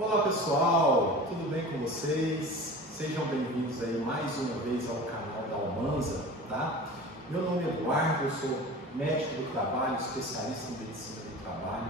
Olá pessoal, tudo bem com vocês? Sejam bem-vindos aí mais uma vez ao canal da Almanza, tá? Meu nome é Eduardo, eu sou médico do trabalho, especialista em medicina do trabalho,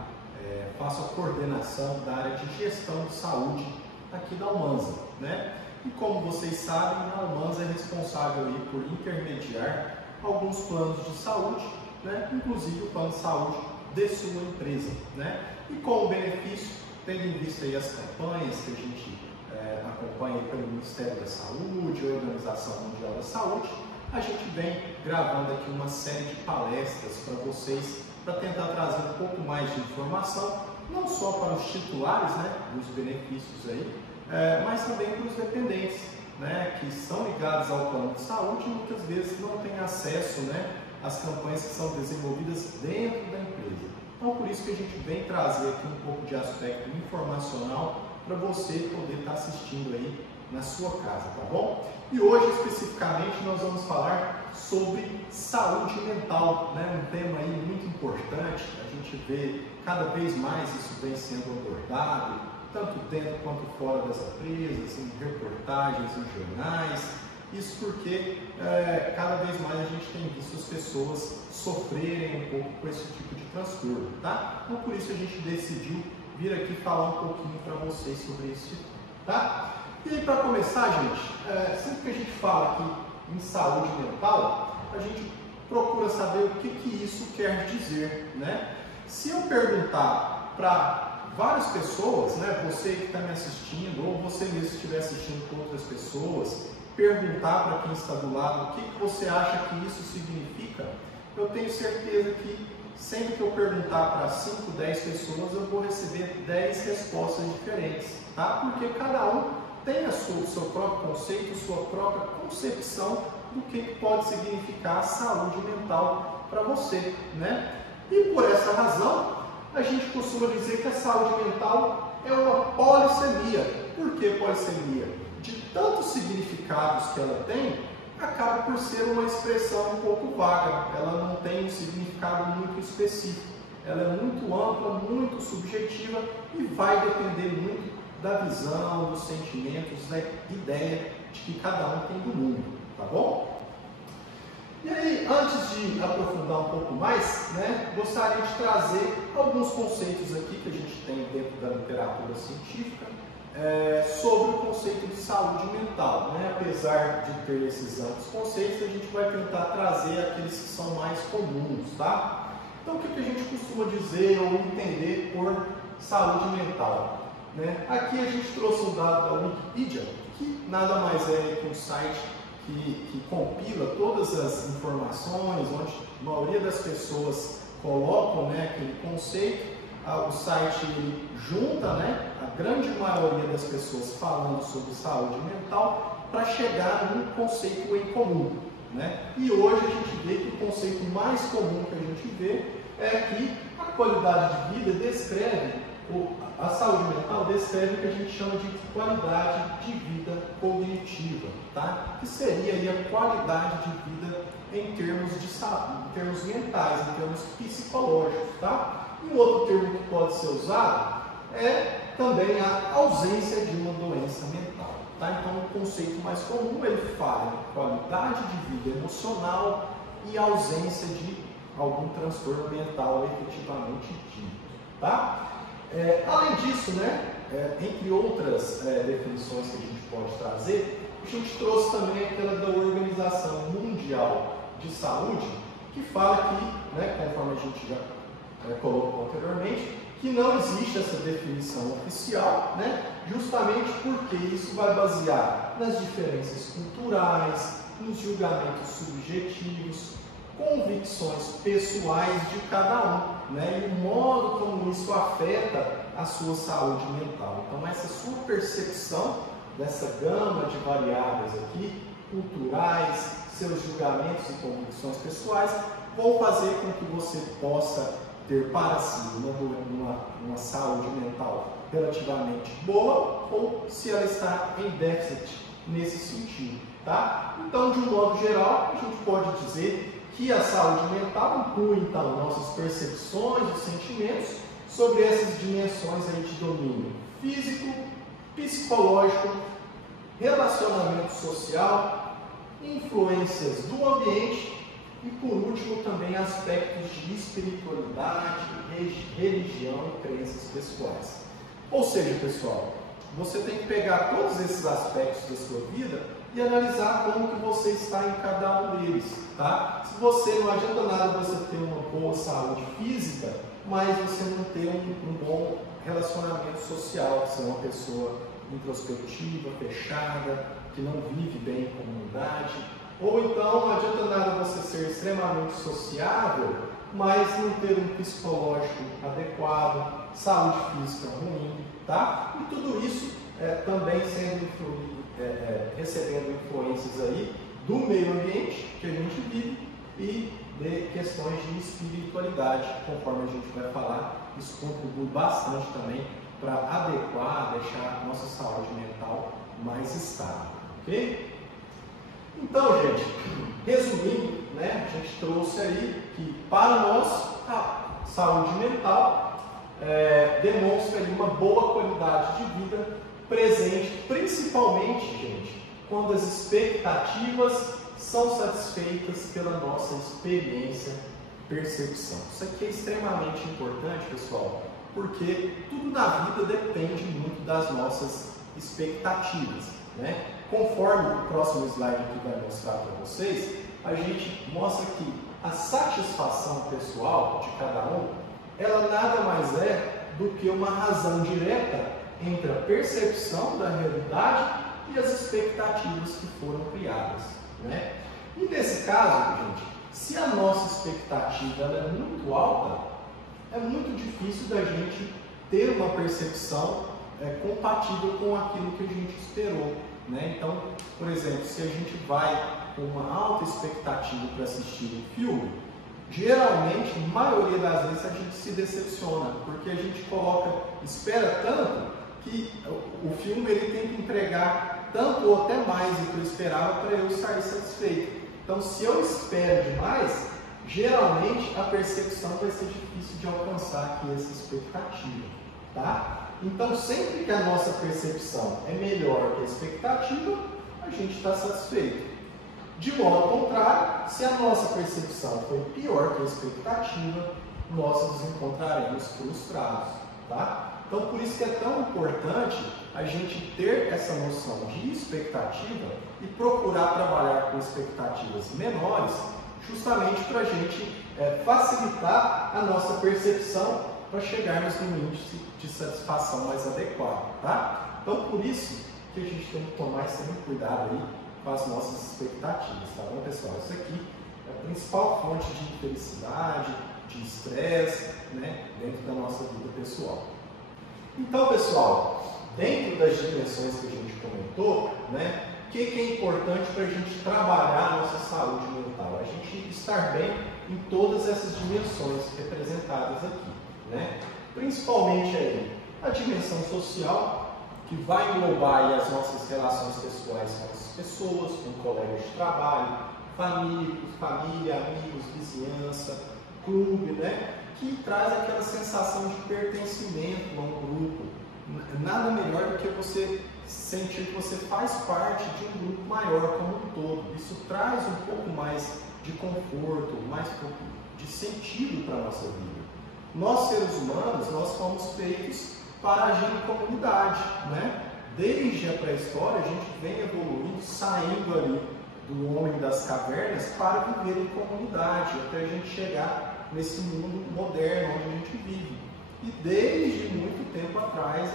faço a coordenação da área de gestão de saúde aqui da Almanza, né? E como vocês sabem, a Almanza é responsável aí por intermediar alguns planos de saúde, né? Inclusive o plano de saúde de sua empresa, né? E como benefício, tendo em vista aí as campanhas que a gente acompanha pelo Ministério da Saúde, Organização Mundial da Saúde, a gente vem gravando aqui uma série de palestras para vocês, para tentar trazer um pouco mais de informação, não só para os titulares, né, dos benefícios aí, mas também para os dependentes, né, que estão ligados ao plano de saúde e muitas vezes não têm acesso, né, às campanhas que são desenvolvidas dentro da empresa. Então, por isso que a gente vem trazer aqui um pouco de aspecto informacional para você poder estar assistindo aí na sua casa, tá bom? E hoje, especificamente, nós vamos falar sobre saúde mental, né? Um tema aí muito importante, a gente vê cada vez mais isso vem sendo abordado, tanto dentro quanto fora das empresas, em reportagens, em jornais. Isso porque cada vez mais a gente tem visto as pessoas sofrerem um pouco com esse tipo de transtorno, tá? Então por isso a gente decidiu vir aqui falar um pouquinho para vocês sobre isso, tá? E aí, para começar, gente, sempre que a gente fala aqui em saúde mental, a gente procura saber o que isso quer dizer, né? Se eu perguntar para várias pessoas, né, você que está me assistindo, ou você mesmo estiver assistindo com outras pessoas, perguntar para quem está do lado o que você acha que isso significa, eu tenho certeza que sempre que eu perguntar para 5, 10 pessoas, eu vou receber 10 respostas diferentes, tá? Porque cada um tem o seu próprio conceito, sua própria concepção do que pode significar a saúde mental para você, né? E por essa razão, a gente costuma dizer que a saúde mental é uma polissemia. Por que polissemia? De tantos significados que ela tem, acaba por ser uma expressão um pouco vaga, ela não tem um significado muito específico, ela é muito ampla, muito subjetiva e vai depender muito da visão, dos sentimentos, da ideia de que cada um tem do mundo, tá bom? E aí, antes de aprofundar um pouco mais, né, gostaria de trazer alguns conceitos aqui que a gente tem dentro da literatura científica, sobre o conceito de saúde mental, né? Apesar de ter esses amplos conceitos, a gente vai tentar trazer aqueles que são mais comuns, tá? Então, o que a gente costuma dizer ou entender por saúde mental, né? Aqui a gente trouxe um dado da Wikipedia, que nada mais é que um site que compila todas as informações, onde a maioria das pessoas colocam, né, aquele conceito. O site junta, né, a grande maioria das pessoas falando sobre saúde mental para chegar num conceito em comum, né? E hoje a gente vê que o conceito mais comum que a gente vê é que a qualidade de vida descreve, a saúde mental descreve o que a gente chama de qualidade de vida cognitiva, tá? Que seria aí a qualidade de vida em termos de saúde, em termos mentais, em termos psicológicos, tá? E um outro termo que pode ser usado é também a ausência de uma doença mental, tá? Então, o conceito mais comum, ele fala em qualidade de vida emocional e ausência de algum transtorno mental efetivamente dito, tá? Além disso, né, entre outras definições que a gente pode trazer, a gente trouxe também aquela da Organização Mundial de Saúde, que fala que, né, conforme a gente já colocou anteriormente, que não existe essa definição oficial, né, justamente porque isso vai basear nas diferenças culturais, nos julgamentos subjetivos, convicções pessoais de cada um, né, e o modo como isso afeta a sua saúde mental. Então, essa sua percepção dessa gama de variáveis aqui, culturais, seus julgamentos e convicções pessoais, vão fazer com que você possa ter para si uma saúde mental relativamente boa ou se ela está em déficit nesse sentido, tá? Então, de um modo geral, a gente pode dizer que a saúde mental inclui, então, nossas percepções e sentimentos sobre essas dimensões aí de domínio físico, psicológico, relacionamento social, influências do ambiente e, por último, também aspectos de espiritualidade, religião e crenças pessoais. Ou seja, pessoal, você tem que pegar todos esses aspectos da sua vida e analisar como que você está em cada um deles, tá? Se você, não adianta nada você ter uma boa saúde física, mas você não ter um bom relacionamento social, você é uma pessoa introspectiva, fechada, que não vive bem em comunidade. Ou então, não adianta nada você ser extremamente sociável, mas não ter um psicológico adequado, saúde física ruim, tá? E tudo isso também sendo recebendo influências aí do meio ambiente que a gente vive e de questões de espiritualidade, conforme a gente vai falar. Isso contribui bastante também para adequar, deixar a nossa saúde mental mais estável, ok? Então, gente, resumindo, né, a gente trouxe aí que para nós a saúde mental demonstra ali uma boa qualidade de vida presente, principalmente, gente, quando as expectativas são satisfeitas pela nossa experiência, percepção. Isso aqui é extremamente importante, pessoal, porque tudo na vida depende muito das nossas expectativas, né? Conforme o próximo slide aqui vai mostrar para vocês, a gente mostra que a satisfação pessoal de cada um, ela nada mais é do que uma razão direta entre a percepção da realidade e as expectativas que foram criadas, né? E nesse caso, gente, se a nossa expectativa ela é muito alta, é muito difícil da gente ter uma percepção compatível com aquilo que a gente esperou, né? Então, por exemplo, se a gente vai com uma alta expectativa para assistir um filme, geralmente, a maioria das vezes a gente se decepciona, porque a gente espera tanto que o filme ele tem que entregar tanto ou até mais do que eu esperava para eu sair satisfeito. Então, se eu espero demais, geralmente a percepção vai ser difícil de alcançar aqui essa expectativa, tá? Então, sempre que a nossa percepção é melhor que a expectativa, a gente está satisfeito. De modo contrário, se a nossa percepção for pior que a expectativa, nós nos encontraremos frustrados, tá? Então, por isso que é tão importante a gente ter essa noção de expectativa e procurar trabalhar com expectativas menores, justamente para a gente facilitar a nossa percepção para chegarmos num índice de satisfação mais adequado, tá? Então, por isso que a gente tem que tomar extremo cuidado aí com as nossas expectativas, tá bom, pessoal? Isso aqui é a principal fonte de infelicidade, de estresse, né, dentro da nossa vida pessoal. Então, pessoal, dentro das dimensões que a gente comentou, né, o que é importante para a gente trabalhar a nossa saúde mental? A gente estar bem em todas essas dimensões representadas aqui, né? Principalmente aí a dimensão social, que vai englobar aí as nossas relações pessoais com as pessoas, com colegas de trabalho, família, amigos, vizinhança, clube, né? Que traz aquela sensação de pertencimento a um grupo. Nada melhor do que você sentir que você faz parte de um grupo maior como um todo. Isso traz um pouco mais de conforto, mais de sentido para a nossa vida. Nós, seres humanos, nós fomos feitos para agir em comunidade, né? Desde a pré-história, a gente vem evoluindo, saindo ali do homem das cavernas para viver em comunidade, até a gente chegar nesse mundo moderno onde a gente vive. E desde muito tempo atrás,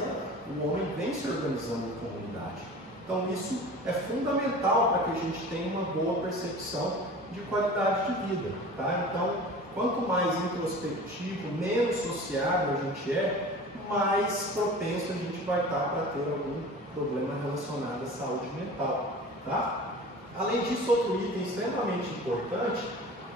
o homem vem se organizando em comunidade. Então, isso é fundamental para que a gente tenha uma boa percepção de qualidade de vida, tá? Então, quanto mais introspectivo, menos sociável a gente é, mais propenso a gente vai estar para ter algum problema relacionado à saúde mental, tá? Além disso, outro item extremamente importante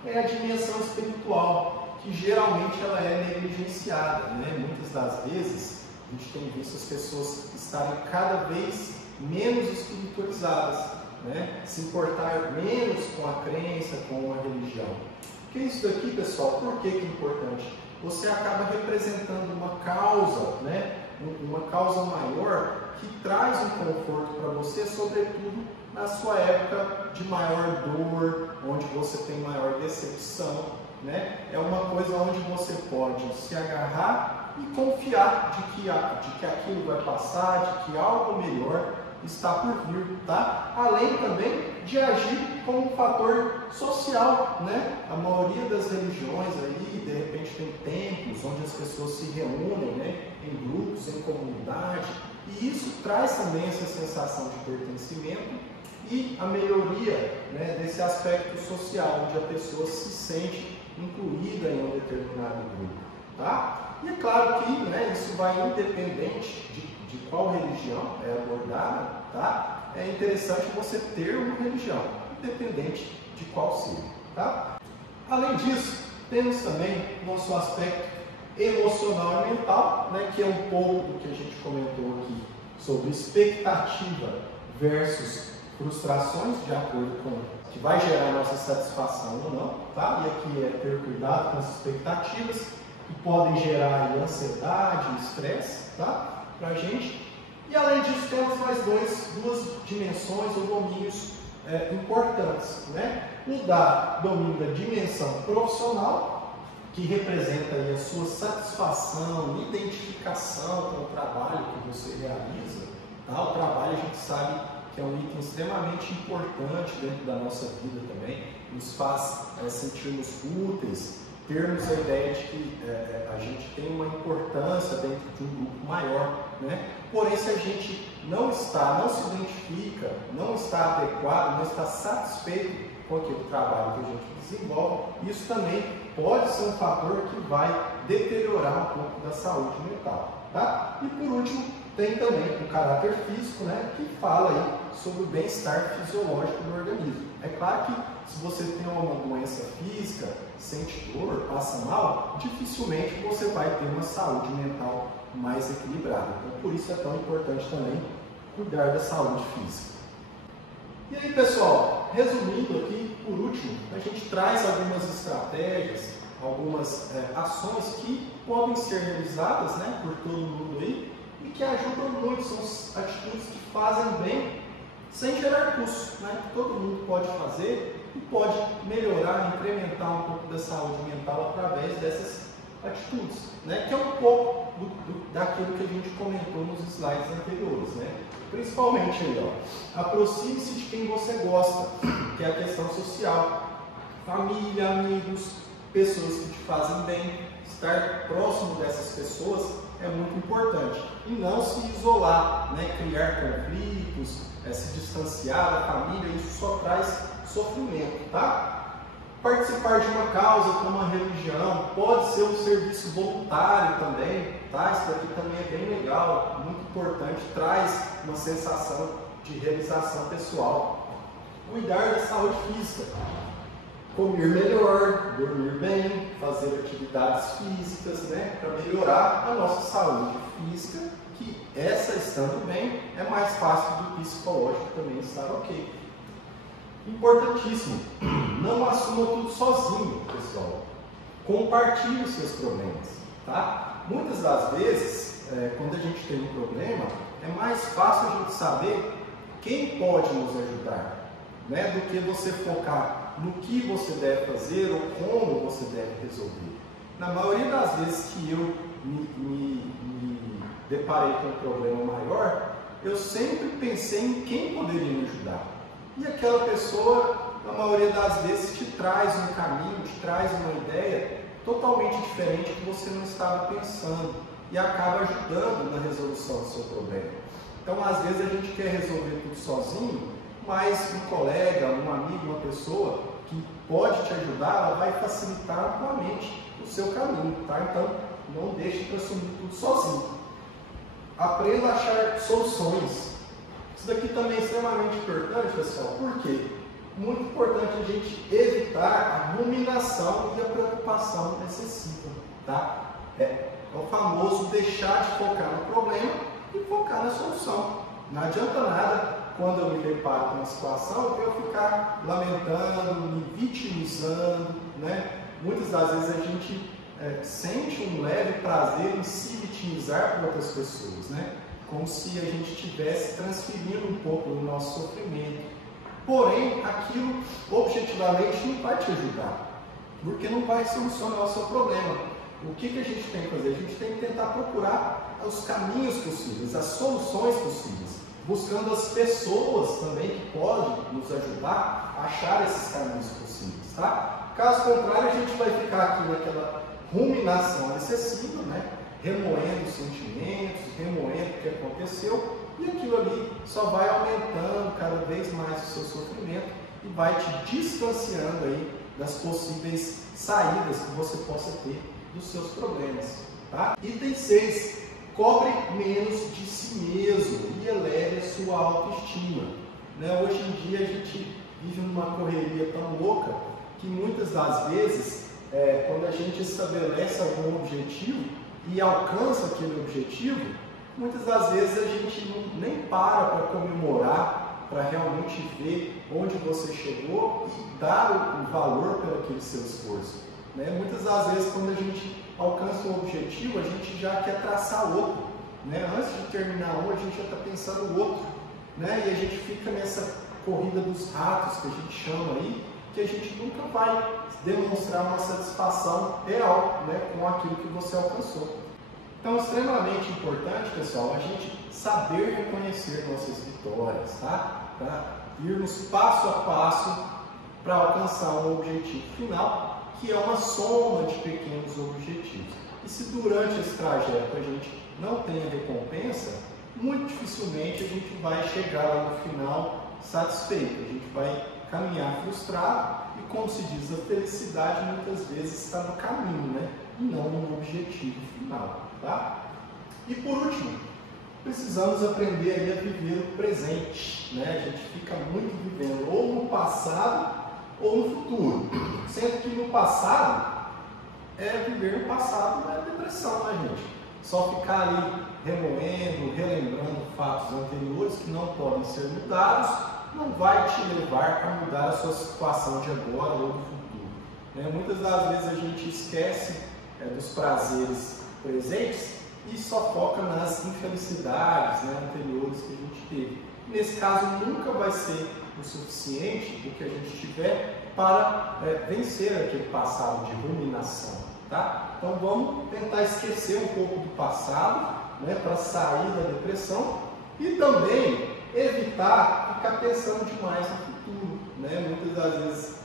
é a dimensão espiritual, que geralmente ela é negligenciada, né? Muitas das vezes a gente tem visto as pessoas estarem cada vez menos espiritualizadas, né? Se importar menos com a crença, com a religião. O que é isso daqui, pessoal? Por que é importante? Você acaba representando uma causa, né? uma causa maior que traz um conforto para você, sobretudo na sua época de maior dor, onde você tem maior decepção, né? É uma coisa onde você pode se agarrar e confiar de que aquilo vai passar, de que algo melhor está por vir, tá? Além também de agir como um fator social, né? A maioria das religiões aí, de repente, tem templos onde as pessoas se reúnem, né? Em grupos, em comunidade, e isso traz também essa sensação de pertencimento e a melhoria, né, desse aspecto social, onde a pessoa se sente incluída em um determinado grupo, tá? E é claro que, né, isso vai independente de qual religião é abordada, tá? É interessante você ter uma religião, independente de qual seja, tá? Além disso, temos também nosso aspecto emocional e mental, né, que é um pouco do que a gente comentou aqui sobre expectativa versus frustrações, de acordo com o que vai gerar nossa satisfação ou não, tá? E aqui é ter cuidado com as expectativas que podem gerar ansiedade, estresse, tá? Pra gente. E além disso, temos mais duas dimensões ou domínios importantes, né? O domínio da dimensão profissional, que representa aí a sua satisfação, identificação com o trabalho que você realiza, tá? O trabalho, a gente sabe que é um item extremamente importante dentro da nossa vida também, nos faz sentirmos úteis, termos a ideia de que a gente tem uma importância dentro de um grupo maior, né? Porém, se a gente não se identifica, não está adequado, não está satisfeito com aquele trabalho que a gente desenvolve, isso também pode ser um fator que vai deteriorar um pouco da saúde mental, tá? E por último, tem também o caráter físico, né, que fala aí sobre o bem-estar fisiológico do organismo. É claro que se você tem uma doença física, sente dor, passa mal, dificilmente você vai ter uma saúde mental mais equilibrada. Então, por isso é tão importante também cuidar da saúde física. E aí, pessoal, resumindo aqui, por último, a gente traz algumas estratégias, algumas ações que podem ser realizadas, né, por todo mundo aí, e que ajudam muito, são atitudes que fazem bem sem gerar custo, né? Que todo mundo pode fazer e pode melhorar, incrementar um pouco da saúde mental através dessas atitudes, né? Que é um pouco daquilo que a gente comentou nos slides anteriores, né? Principalmente aí, ó, aproxime-se de quem você gosta, que é a questão social, família, amigos, pessoas que te fazem bem, estar próximo dessas pessoas é muito importante. E não se isolar, né? Criar conflitos, se distanciar da família, isso só traz sofrimento, tá? Participar de uma causa como uma religião, pode ser um serviço voluntário também, tá? Isso daqui também é bem legal, muito importante, traz uma sensação de realização pessoal. Cuidar da saúde física, comer melhor, dormir bem, fazer atividades físicas, né, para melhorar a nossa saúde física, que essa estando bem, é mais fácil do psicológico também estar ok. Importantíssimo, não assuma tudo sozinho, pessoal. Compartilhe os seus problemas, tá? Muitas das vezes, quando a gente tem um problema, é mais fácil a gente saber quem pode nos ajudar, né, do que você focar no que você deve fazer ou como você deve resolver. Na maioria das vezes que eu me deparei com um problema maior, eu sempre pensei em quem poderia me ajudar. E aquela pessoa, na maioria das vezes, te traz um caminho, te traz uma ideia totalmente diferente que você não estava pensando e acaba ajudando na resolução do seu problema. Então, às vezes, a gente quer resolver tudo sozinho, mas um colega, um amigo, uma pessoa que pode te ajudar, ela vai facilitar amplamente o seu caminho, tá? Então, não deixe para assumir tudo sozinho. Aprenda a achar soluções. Isso daqui também é extremamente importante, pessoal. Por quê? Muito importante a gente evitar a ruminação e a preocupação excessiva, tá? É o famoso deixar de focar no problema e focar na solução. Não adianta nada, quando eu me deparo com uma situação, eu ficar lamentando, me vitimizando, né? Muitas das vezes a gente sente um leve prazer em se vitimizar por outras pessoas, né? Como se a gente estivesse transferindo um pouco do nosso sofrimento. Porém, aquilo objetivamente não vai te ajudar, porque não vai solucionar o seu problema. O que a gente tem que fazer? A gente tem que tentar procurar os caminhos possíveis, as soluções possíveis, buscando as pessoas também que podem nos ajudar a achar esses caminhos possíveis, tá? Caso contrário, a gente vai ficar aqui naquela ruminação excessiva, né? Remoendo os sentimentos, remoendo o que aconteceu, e aquilo ali só vai aumentando cada vez mais o seu sofrimento e vai te distanciando aí das possíveis saídas que você possa ter dos seus problemas, tá? Item 6. Cobre menos de si mesmo e eleve a sua autoestima, né? Hoje em dia a gente vive numa correria tão louca que muitas das vezes, quando a gente estabelece algum objetivo e alcança aquele objetivo, muitas das vezes a gente nem para comemorar, para realmente ver onde você chegou e dar o valor pelo aquele seu esforço, né? Muitas das vezes, quando a gente alcança um objetivo, a gente já quer traçar outro, né? Antes de terminar um, a gente já está pensando no outro, né? E a gente fica nessa corrida dos ratos, que a gente chama aí, que a gente nunca vai demonstrar uma satisfação real, né, com aquilo que você alcançou. Então, é extremamente importante, pessoal, a gente saber reconhecer nossas vitórias, tá? Para irmos passo a passo para alcançar um objetivo final, que é uma soma de pequenos objetivos. E se durante esse trajeto a gente não tem a recompensa, muito dificilmente a gente vai chegar lá no final satisfeito. A gente vai caminhar frustrado e, como se diz, a felicidade muitas vezes está no caminho, né? E não no objetivo final, tá? E por último, precisamos aprender aí a viver o presente, né? A gente fica muito vivendo ou no passado ou no futuro, sendo que no passado, viver no passado é depressão, né, gente? Só ficar ali remoendo, relembrando fatos anteriores que não podem ser mudados, não vai te levar a mudar a sua situação de agora ou do futuro, né? Muitas das vezes a gente esquece dos prazeres presentes e só foca nas infelicidades, né, anteriores que a gente teve. Nesse caso, nunca vai ser o suficiente o que a gente tiver para vencer aquele passado de ruminação, tá? Então vamos tentar esquecer um pouco do passado, né, para sair da depressão e também evitar ficar pensando demais no futuro, né? Muitas das vezes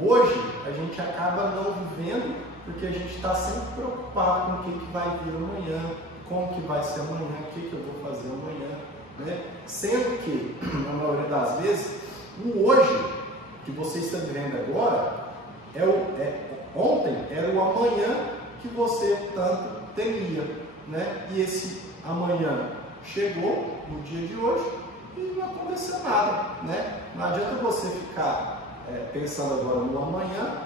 hoje a gente acaba não vivendo porque a gente está sempre preocupado com o que vai vir amanhã, como que vai ser amanhã, o que eu vou fazer amanhã, né? Sendo que, na maioria das vezes, o hoje que você está vivendo agora ontem era o amanhã que você tanto temia, né? E esse amanhã chegou no dia de hoje e não aconteceu nada, né? Não adianta você ficar pensando agora no amanhã,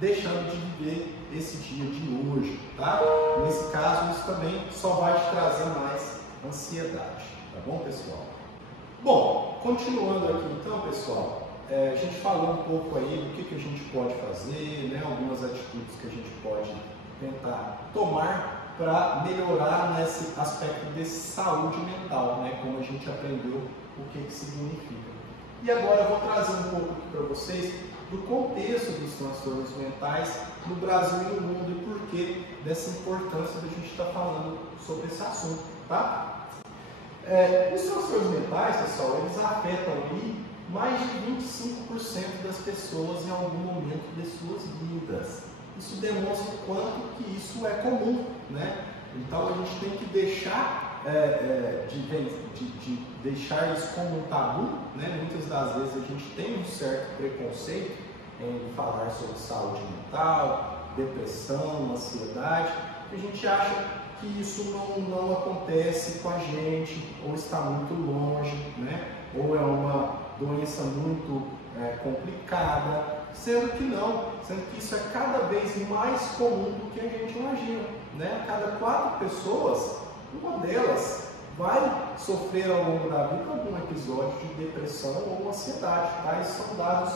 deixando de viver esse dia de hoje, tá? Nesse caso, isso também só vai te trazer mais ansiedade, tá bom, pessoal? Bom, continuando aqui então, pessoal, a gente falou um pouco aí do que a gente pode fazer, né? Algumas atitudes que a gente pode tentar tomar para melhorar nesse aspecto de saúde mental, né? Como a gente aprendeu o que significa. E agora eu vou trazer um pouco aqui para vocês do contexto dos transtornos mentais no Brasil e no mundo e por que dessa importância da gente estar falando sobre esse assunto, tá? Os transtornos mentais, pessoal, eles afetam aí mais de 25% das pessoas em algum momento de suas vidas. Isso demonstra o quanto que isso é comum, né? Então a gente tem que deixar de deixar isso como um tabu, né? Muitas das vezes a gente tem um certo preconceito em falar sobre saúde mental, depressão, ansiedade, a gente acha que isso não acontece com a gente, ou está muito longe, né? Ou é uma doença muito complicada, sendo que não, sendo que isso é cada vez mais comum do que a gente imagina, né? A cada 4 pessoas, uma delas vai sofrer ao longo da vida algum episódio de depressão ou ansiedade, tá? Esses são dados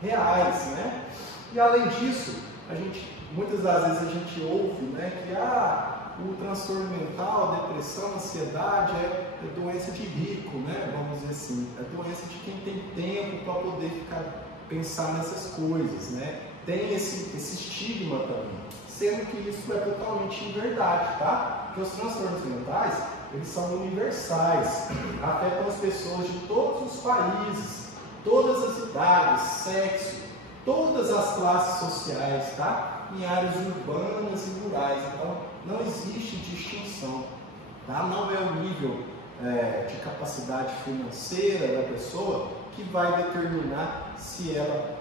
reais, né? E além disso, a gente muitas das vezes a gente ouve, né, que o transtorno mental, a depressão, a ansiedade é doença de rico, né? Vamos dizer assim, é doença de quem tem tempo para poder pensar nessas coisas, né? Tem esse estigma também, sendo que isso é totalmente inverdade, tá? Porque os transtornos mentais, eles são universais, afetam as pessoas de todos os países, todas as idades, sexo, todas as classes sociais, tá? Em áreas urbanas e rurais, então não existe distinção, tá? Não é o nível de capacidade financeira da pessoa que vai determinar se ela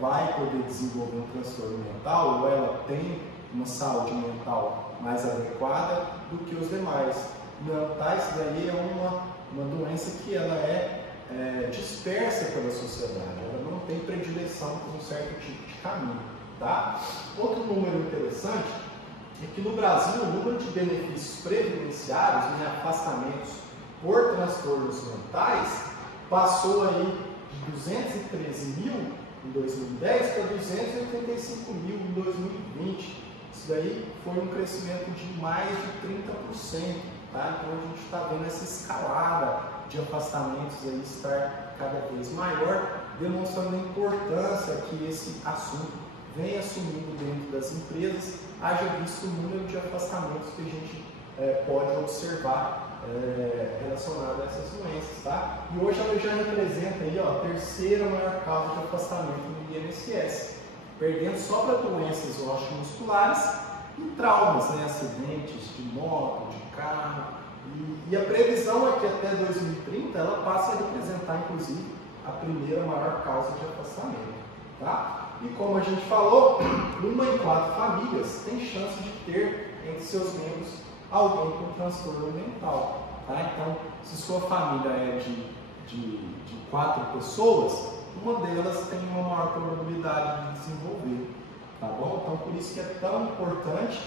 vai poder desenvolver um transtorno mental ou ela tem uma saúde mental mais adequada do que os demais. Não, tá? Isso daí é uma doença que ela é dispersa pela sociedade, ela não tem predileção por um certo tipo de caminho, tá? Outro número interessante é que no Brasil o número de benefícios previdenciários em afastamentos por transtornos mentais passou aí de 213 mil em 2010 para 285 mil em 2020. Isso daí foi um crescimento de mais de 30%, tá? Então a gente está vendo essa escalada de afastamentos aí estar cada vez maior, demonstrando a importância que esse assunto vem assumindo dentro das empresas, haja visto o número de afastamentos que a gente pode observar relacionado a essas doenças, tá? E hoje ela já representa aí, ó, a terceira maior causa de afastamento no INSS, perdendo só para doenças osteomusculares e traumas, né? Acidentes de moto, de carro, e a previsão é que até 2030 ela passe a representar, inclusive, a primeira maior causa de afastamento, tá? E como a gente falou, 1 em 4 famílias tem chance de ter entre seus membros alguém com transtorno mental, tá? Então, se sua família é de 4 pessoas, uma delas tem uma maior probabilidade de desenvolver, tá bom? Então, por isso que é tão importante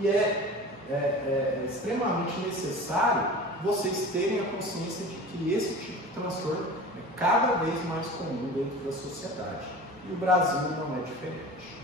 e é extremamente necessário vocês terem a consciência de que esse tipo de transtorno é cada vez mais comum dentro da sociedade. E o Brasil não é diferente.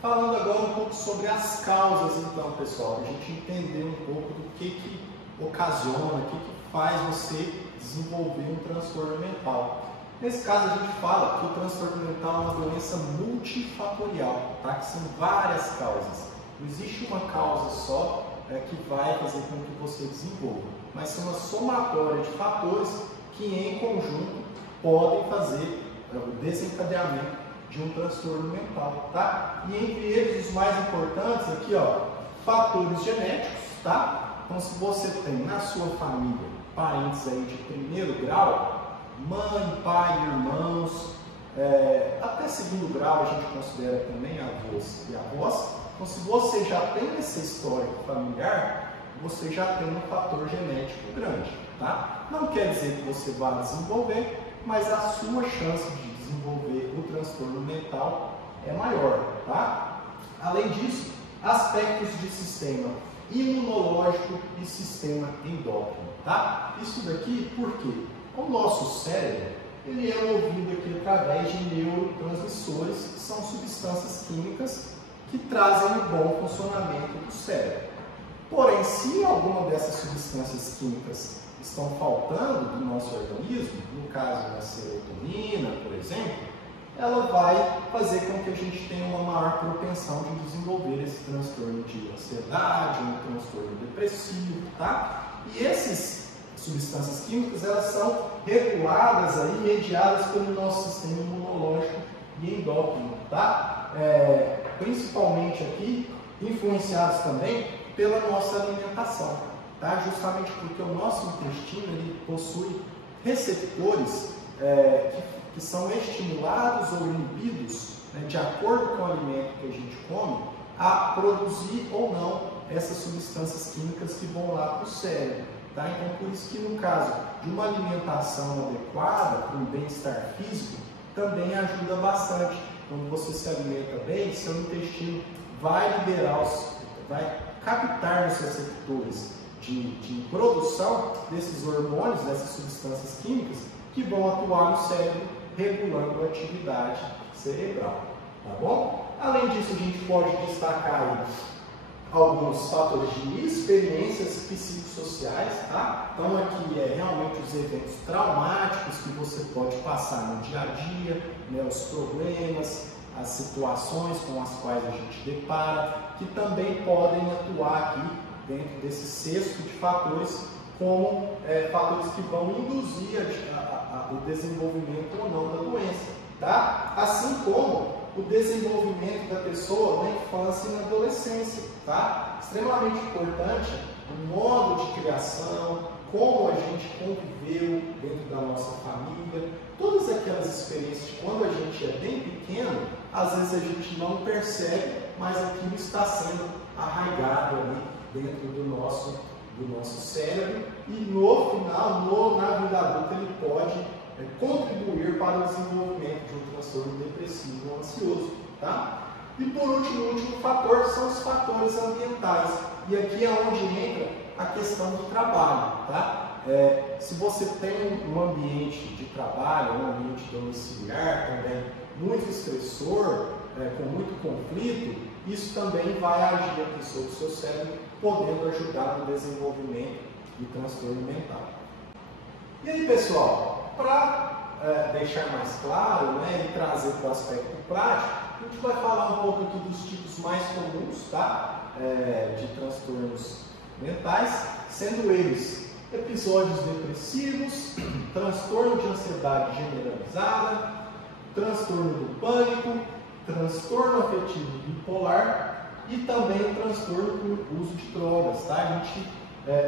Falando agora um pouco sobre as causas, então, pessoal, a gente entender um pouco do que ocasiona, o que faz você desenvolver um transtorno mental. Nesse caso, a gente fala que o transtorno mental é uma doença multifatorial, tá? Que são várias causas. Não existe uma causa só que vai fazer com que você desenvolva, mas são uma somatória de fatores que, em conjunto, podem fazer o desencadeamento de um transtorno mental, tá? E entre eles, os mais importantes aqui, ó, fatores genéticos, tá? Então, se você tem na sua família parentes aí de primeiro grau, mãe, pai, irmãos, até segundo grau a gente considera também avós e avós. Então, se você já tem esse histórico familiar, você já tem um fator genético grande, tá? Não quer dizer que você vai desenvolver, mas a sua chance de desenvolver o transtorno mental é maior, tá? Além disso, aspectos de sistema imunológico e sistema endócrino, tá? Isso daqui, por quê? O nosso cérebro, ele é movido aqui através de neurotransmissores, que são substâncias químicas que trazem um bom funcionamento do cérebro. Porém, se alguma dessas substâncias químicas estão faltando do nosso organismo, no caso da serotonina, por exemplo, ela vai fazer com que a gente tenha uma maior propensão de desenvolver esse transtorno de ansiedade, um transtorno depressivo, tá? E essas substâncias químicas, elas são reguladas aí, mediadas pelo nosso sistema imunológico e endócrino, tá? Principalmente aqui, influenciados também pela nossa alimentação, tá? Justamente porque o nosso intestino ele possui receptores que são estimulados ou inibidos, né, de acordo com o alimento que a gente come, a produzir ou não essas substâncias químicas que vão lá para o cérebro, tá? Então, por isso que no caso de uma alimentação adequada, para um bem-estar físico, também ajuda bastante. Quando você se alimenta bem, seu intestino vai vai captar nos receptores de produção desses hormônios, dessas substâncias químicas, que vão atuar no cérebro, regulando a atividade cerebral, tá bom? Além disso, a gente pode destacar aí alguns fatores de experiências psicossociais, tá? Então aqui é realmente os eventos traumáticos que você pode passar no dia a dia, né? Os problemas, as situações com as quais a gente depara, que também podem atuar aqui dentro desse cesto de fatores, como fatores que vão induzir o desenvolvimento ou não da doença, tá? Assim como o desenvolvimento da pessoa na infância e na adolescência, tá? Extremamente importante o modo de criação, como a gente conviveu dentro da nossa família, todas aquelas experiências de quando a gente é bem pequeno, às vezes a gente não percebe, mas aquilo está sendo arraigado ali dentro do nosso cérebro e no final, na vida adulta, ele pode contribuir para o desenvolvimento de um transtorno depressivo ou ansioso, tá? E por último, o último fator são os fatores ambientais. E aqui é onde entra a questão do trabalho, tá? Se você tem um ambiente de trabalho, um ambiente domiciliar também muito estressor, com muito conflito, isso também vai agir aqui sobre o seu cérebro, podendo ajudar no desenvolvimento do transtorno mental. E aí, pessoal, para deixar mais claro, né, e trazer para o aspecto prático, a gente vai falar um pouco aqui dos tipos mais comuns, tá? De transtornos mentais, sendo eles episódios depressivos, transtorno de ansiedade generalizada, transtorno do pânico, transtorno afetivo bipolar e também o transtorno por uso de drogas, tá? A gente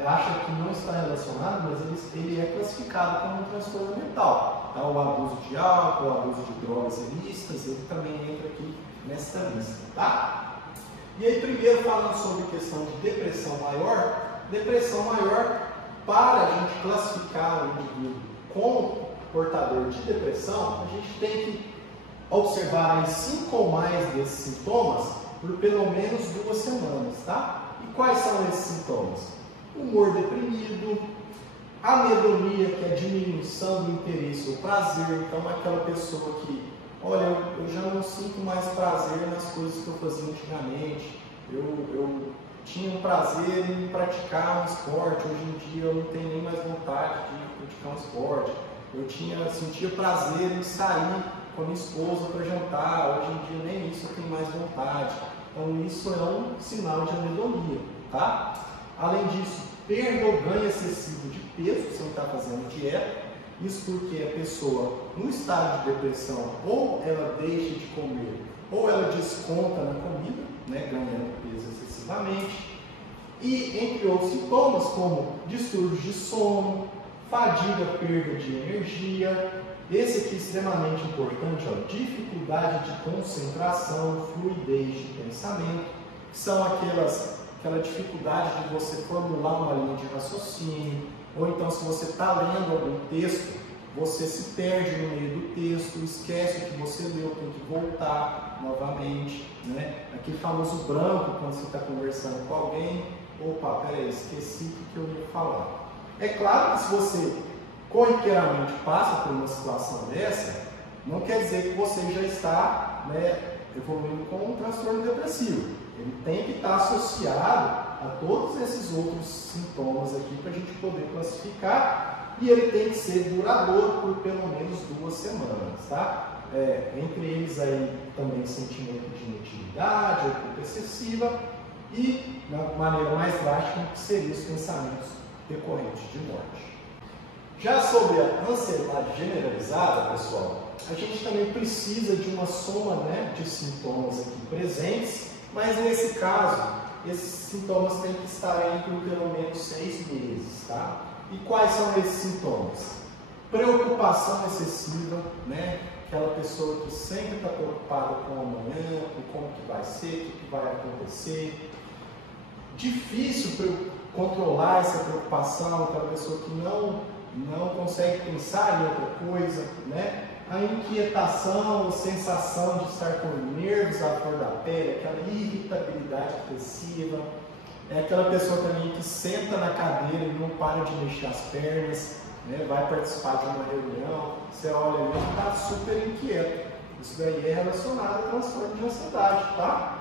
acha que não está relacionado, mas ele é classificado como um transtorno mental, tá? O abuso de álcool, o abuso de drogas ilícitas, ele também entra aqui nesta lista, tá? E aí, primeiro, falando sobre a questão de depressão maior, para a gente classificar o indivíduo como portador de depressão, a gente tem que observar aí 5 ou mais desses sintomas por pelo menos 2 semanas, tá? E quais são esses sintomas? Humor deprimido, anedonia, que é a diminuição do interesse ou prazer, então aquela pessoa que, olha, eu já não sinto mais prazer nas coisas que eu fazia antigamente, eu tinha um prazer em praticar um esporte, hoje em dia eu não tenho nem mais vontade de praticar um esporte, eu sentia prazer em sair com a minha esposa para jantar, hoje em dia nem isso eu tenho mais vontade, então isso é um sinal de anedonia, tá? Além disso, perda ou ganho excessivo de peso, se não está fazendo dieta, isso porque a pessoa, no estado de depressão, ou ela deixa de comer, ou ela desconta na comida, né, ganhando peso excessivamente, e entre outros sintomas, como distúrbios de sono, fadiga, perda de energia, esse aqui é extremamente importante, ó, dificuldade de concentração, fluidez de pensamento, que são aquela dificuldade de você formular uma linha de raciocínio, ou então se você está lendo algum texto, você se perde no meio do texto, esquece o que você leu, tem que voltar novamente, né? Aquele famoso branco, quando você está conversando com alguém, opa, peraí, esqueci o que eu ia falar. É claro que se você corriqueiramente passa por uma situação dessa, não quer dizer que você já está, né, evoluindo com um transtorno depressivo. Ele tem que estar associado a todos esses outros sintomas aqui para a gente poder classificar, e ele tem que ser duradouro por pelo menos 2 semanas, tá? Entre eles aí também sentimento de inutilidade ou culpa excessiva e, na maneira mais drástica, que seriam os pensamentos decorrentes de morte. Já sobre a ansiedade generalizada, pessoal, a gente também precisa de uma soma, né, de sintomas aqui presentes, mas nesse caso, esses sintomas têm que estar aí por pelo menos 6 meses, tá? E quais são esses sintomas? Preocupação excessiva, né? Aquela pessoa que sempre está preocupada com o amanhã, com como que vai ser, o que vai acontecer. Difícil controlar essa preocupação, aquela pessoa que não consegue pensar em outra coisa, né? A inquietação, a sensação de estar com nervos à flor da pele, aquela irritabilidade excessiva, é aquela pessoa também que senta na cadeira e não para de mexer as pernas, né? Vai participar de uma reunião, você olha ali e está super inquieto, Isso daí é relacionado a transtorno de ansiedade, tá?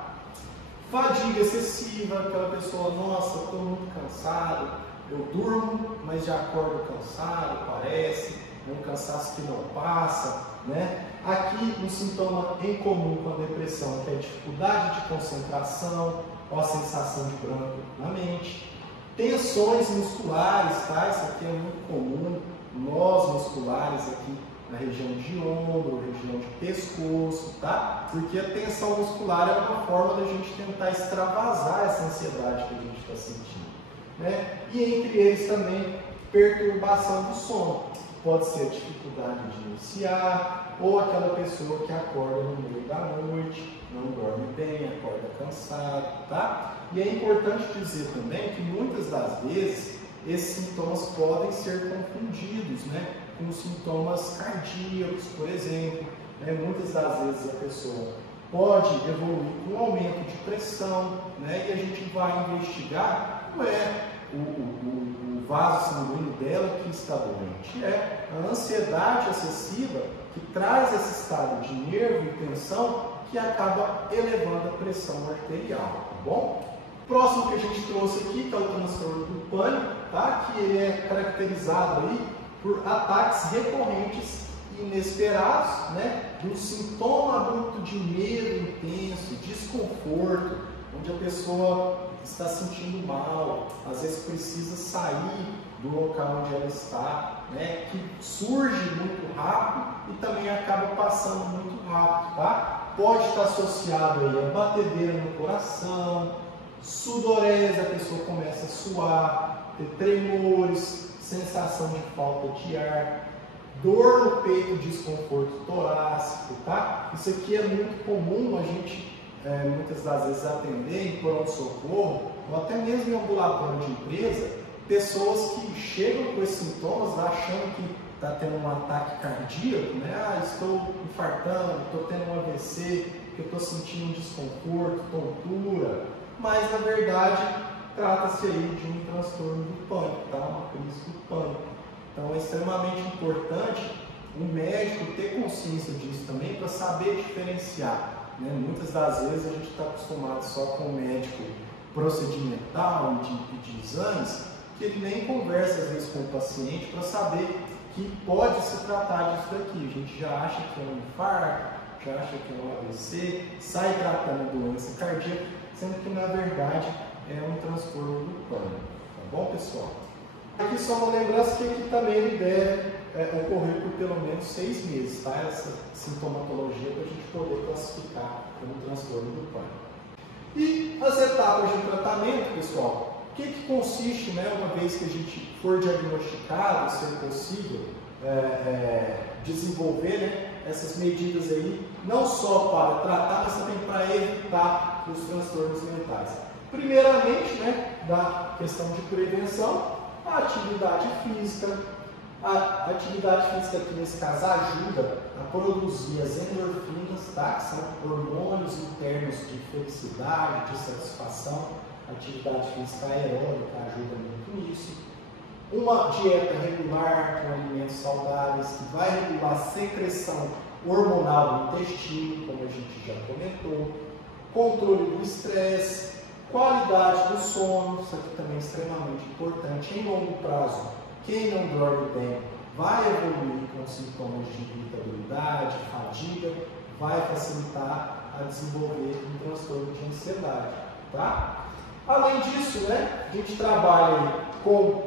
Fadiga excessiva, aquela pessoa, nossa, estou muito cansado, eu durmo, mas já acordo cansado, parece, é um cansaço que não passa, né? Aqui um sintoma em comum com a depressão, que é a dificuldade de concentração ou a sensação de branco na mente. Tensões musculares, tá? Isso aqui é muito comum, nós musculares aqui na região de ombro, região de pescoço, tá? Porque a tensão muscular é uma forma da gente tentar extravasar essa ansiedade que a gente está sentindo, né? E entre eles também perturbação do sono, pode ser a dificuldade de iniciar ou aquela pessoa que acorda no meio da noite, não dorme bem, acorda cansado, tá? E é importante dizer também que muitas das vezes esses sintomas podem ser confundidos, né, com sintomas cardíacos, por exemplo. Né? Muitas das vezes a pessoa pode evoluir com um aumento de pressão, né, e a gente vai investigar não é o vaso sanguíneo dela que está doente, é a ansiedade excessiva que traz esse estado de nervo e tensão que acaba elevando a pressão arterial, tá bom? Próximo que a gente trouxe aqui, que é o transtorno do pânico, tá? Que ele é caracterizado aí por ataques recorrentes e inesperados, né? De um sintoma abrupto de medo intenso, desconforto, onde a pessoa está sentindo mal, às vezes precisa sair do local onde ela está, né? Que surge muito rápido e também acaba passando muito rápido, tá? Pode estar associado aí a batedeira no coração, sudorese, a pessoa começa a suar, ter tremores, sensação de falta de ar, dor no peito, desconforto torácico, tá? Isso aqui é muito comum a gente muitas das vezes atender em pronto-socorro ou até mesmo em ambulatório de empresa, pessoas que chegam com esses sintomas achando que está tendo um ataque cardíaco, né? Ah, estou infartando, estou tendo um AVC, que eu estou sentindo um desconforto, tontura, mas na verdade trata-se aí de um transtorno do pânico, tá? Uma crise do pânico. Então é extremamente importante o médico ter consciência disso também para saber diferenciar. Né? Muitas das vezes a gente está acostumado só com o médico procedimental e de exames, que ele nem conversa às vezes com o paciente para saber que pode se tratar disso daqui. A gente já acha que é um infarto, já acha que é um AVC, sai tratando doença cardíaca, sendo que na verdade é um transtorno do pânico. Tá bom, pessoal? Aqui só uma lembrança que aqui também ele deve ocorrer por pelo menos 6 meses, tá? Essa sintomatologia para a gente poder classificar como transtorno do pânico. E as etapas de tratamento, pessoal, o que consiste, né, uma vez que a gente for diagnosticado, se é possível desenvolver, né, essas medidas aí, não só para tratar, mas também para evitar os transtornos mentais. Primeiramente, né, da questão de prevenção, a atividade física. A atividade física aqui nesse caso ajuda a produzir as endorfinas, tá? Que são hormônios internos de felicidade, de satisfação. A atividade física aeróbica ajuda muito nisso. Uma dieta regular com alimentos saudáveis que vai regular a secreção hormonal do intestino, como a gente já comentou. Controle do estresse, qualidade do sono, isso aqui também é extremamente importante. Em longo prazo, quem não dorme bem vai evoluir com sintomas de irritabilidade, fadiga, vai facilitar a desenvolver um transtorno de ansiedade, tá? Além disso, né, a gente trabalha com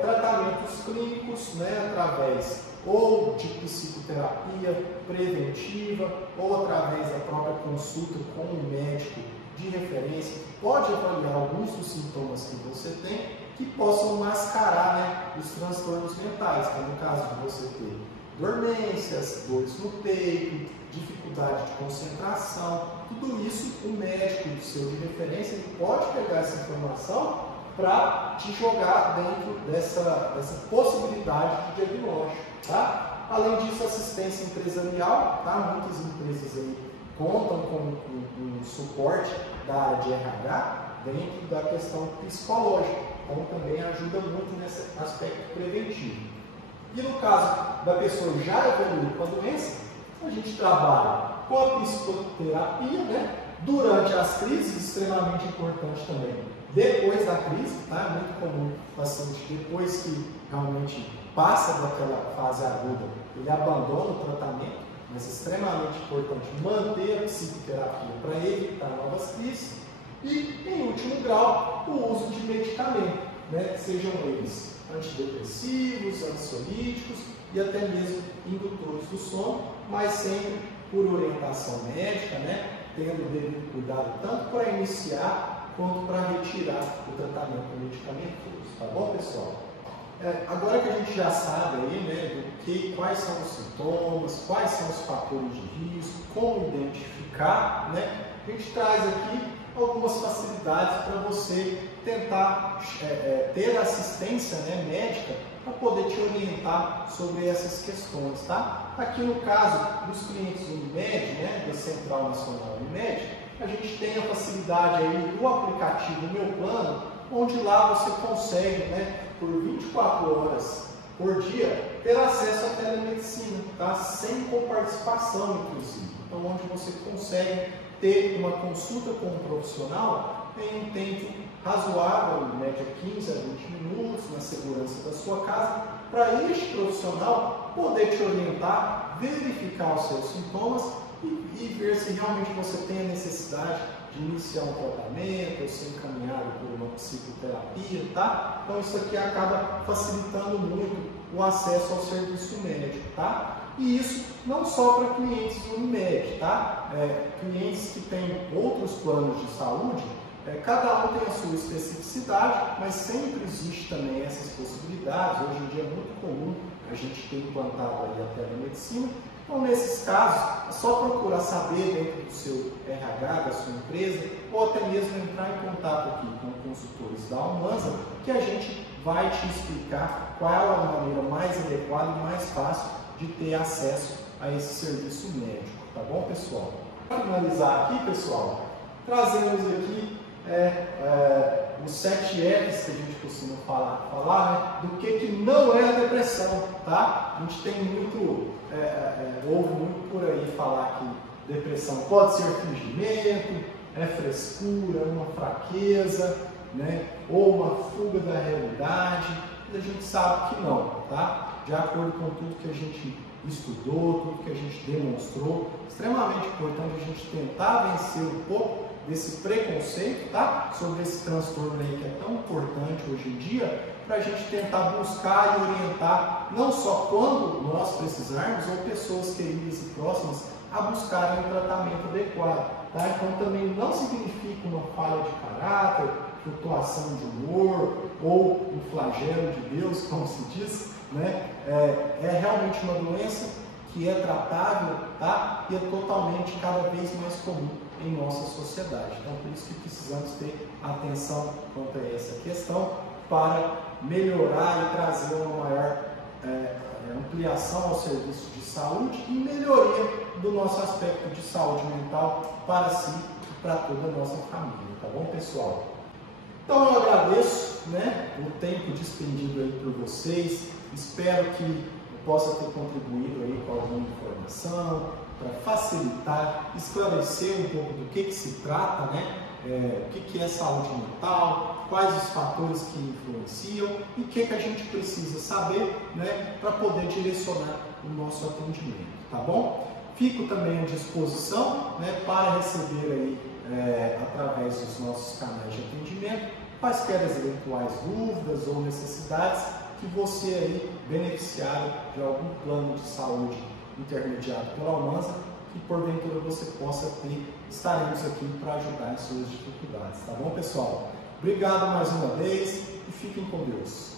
tratamentos clínicos, né, através ou de psicoterapia preventiva ou através da própria consulta com um médico de referência, que pode avaliar alguns dos sintomas que você tem, que possam mascarar, né, os transtornos mentais, que é no caso de você ter dormências, dores no peito, dificuldade de concentração, tudo isso o médico seu de referência ele pode pegar essa informação para te jogar dentro dessa possibilidade de diagnóstico, tá? Além disso, assistência empresarial, tá? Muitas empresas aí contam com um suporte da área de RH dentro da questão psicológica. Então também ajuda muito nesse aspecto preventivo. E no caso da pessoa já evoluir com a doença, a gente trabalha com a psicoterapia, né? Durante as crises, extremamente importante também. Depois da crise, tá? É muito comum o paciente, depois que realmente passa daquela fase aguda, ele abandona o tratamento, mas é extremamente importante manter a psicoterapia para evitar novas crises. E, em último grau, o uso de medicamento, né? Sejam eles antidepressivos, ansiolíticos e até mesmo indutores do sono, mas sempre por orientação médica, né? Tendo o devido cuidado tanto para iniciar quanto para retirar o tratamento medicamentoso, tá bom, pessoal? Agora que a gente já sabe aí, né, quais são os sintomas, quais são os fatores de risco, como identificar, né, a gente traz aqui algumas facilidades para você tentar ter assistência, né, médica para poder te orientar sobre essas questões, tá? Aqui no caso dos clientes Unimed, né, da Central Nacional Unimed, a gente tem a facilidade aí do aplicativo Meu Plano, onde lá você consegue, né, por 24 horas por dia, ter acesso à telemedicina, tá? Sem coparticipação, inclusive. Então, onde você consegue ter uma consulta com um profissional em um tempo razoável, em média 15 a 20 minutos, na segurança da sua casa, para este profissional poder te orientar, verificar os seus sintomas e ver se realmente você tem a necessidade de iniciar um tratamento ou ser encaminhado por uma psicoterapia, tá? Então isso aqui acaba facilitando muito o acesso ao serviço médico, tá? E isso não só para clientes do Unimed, tá? Clientes que têm outros planos de saúde, cada um tem a sua especificidade, mas sempre existe também essas possibilidades. Hoje em dia é muito comum a gente ter implantado aí a telemedicina. Então, nesses casos, é só procurar saber dentro do seu RH, da sua empresa, ou até mesmo entrar em contato aqui com consultores da Almanza, que a gente vai te explicar qual é a maneira mais adequada e mais fácil de ter acesso a esse serviço médico, tá bom, pessoal? Para finalizar aqui, pessoal, trazemos aqui os 7 F's que a gente costuma falar, né, do que não é a depressão, tá? A gente tem ouve muito por aí falar que depressão pode ser fingimento, é frescura, é uma fraqueza, né, ou uma fuga da realidade, e a gente sabe que não, tá? De acordo com tudo que a gente estudou, tudo que a gente demonstrou, extremamente importante a gente tentar vencer um pouco desse preconceito, tá? Sobre esse transtorno aí que é tão importante hoje em dia, para a gente tentar buscar e orientar, não só quando nós precisarmos, ou pessoas queridas e próximas, a buscarem um tratamento adequado, tá? Então também não significa uma falha de caráter, flutuação de humor, ou um flagelo de Deus, como se diz, né? É realmente uma doença que é tratável, tá? E é totalmente cada vez mais comum em nossa sociedade. Então, por isso que precisamos ter atenção quanto a essa questão para melhorar e trazer uma maior ampliação ao serviço de saúde e melhoria do nosso aspecto de saúde mental para si e para toda a nossa família, tá bom, pessoal? Então, eu agradeço, né, o tempo despendido aí por vocês, espero que eu possa ter contribuído aí com alguma informação, para facilitar, esclarecer um pouco do que se trata, né? O que é saúde mental, quais os fatores que influenciam e o que a gente precisa saber, né, para poder direcionar o nosso atendimento, tá bom? Fico também à disposição, né, para receber aí, através dos nossos canais de atendimento, quaisquer eventuais dúvidas ou necessidades que você aí, beneficiário de algum plano de saúde intermediado pela Almanza, que porventura você possa ter, estaremos aqui para ajudar em suas dificuldades, tá bom, pessoal? Obrigado mais uma vez e fiquem com Deus.